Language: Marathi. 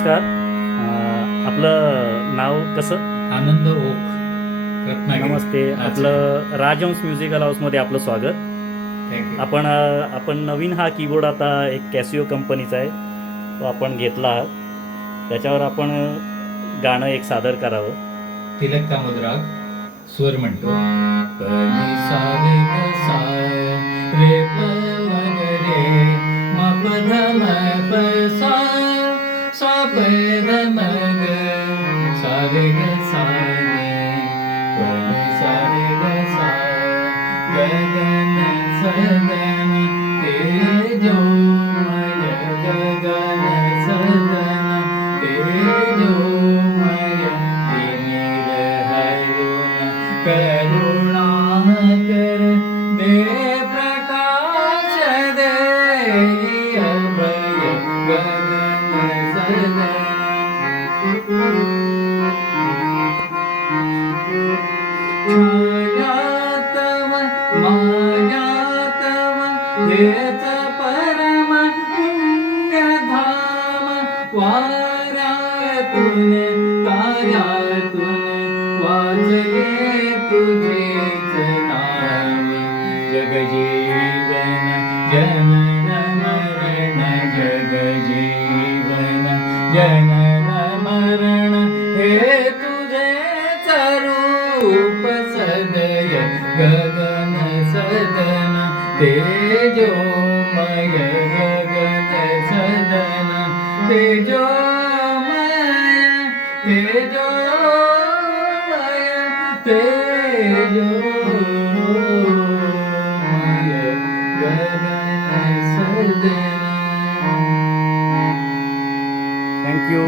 नमस्कार. आपलं नाव कसं? आनंद ओक रत्नागिरी. नमस्ते. अच्छा. आपलं राजहंस म्युझिकल हाऊसमध्ये आपलं स्वागत. थँक्यू. आपण नवीन हा कीबोर्ड आता एक कॅसिओ कंपनीचा आहे, तो आपण घेतला आहात. त्याच्यावर आपण गाणं एक सादर करावं. तिलक कामोदराग स्वर म्हणतो. पनी सा रे ग सा रे प म ग रे म प ध म प सा सा प ध म ग सा रे ग सा रे पनी सा रे ग सा ग ग न स ग न तेजोमय गगन सदन तेजोमय तिमिर हरुण करुणा कर दे प्रकाश दे अभय गगन सदन. छायातव मायातव हेच परम पुण्यधाम वाऱ्यातून ताऱ्यातून वाचले तुझेच नाम जगजीवन जनन मरण जगजीवन जनन मरण हे तुझेच रूप सदय गगन सदन तेजोमय गगन सदन तेजोमय तेजोमय तेजोमय गगन सदन. थँक्यू.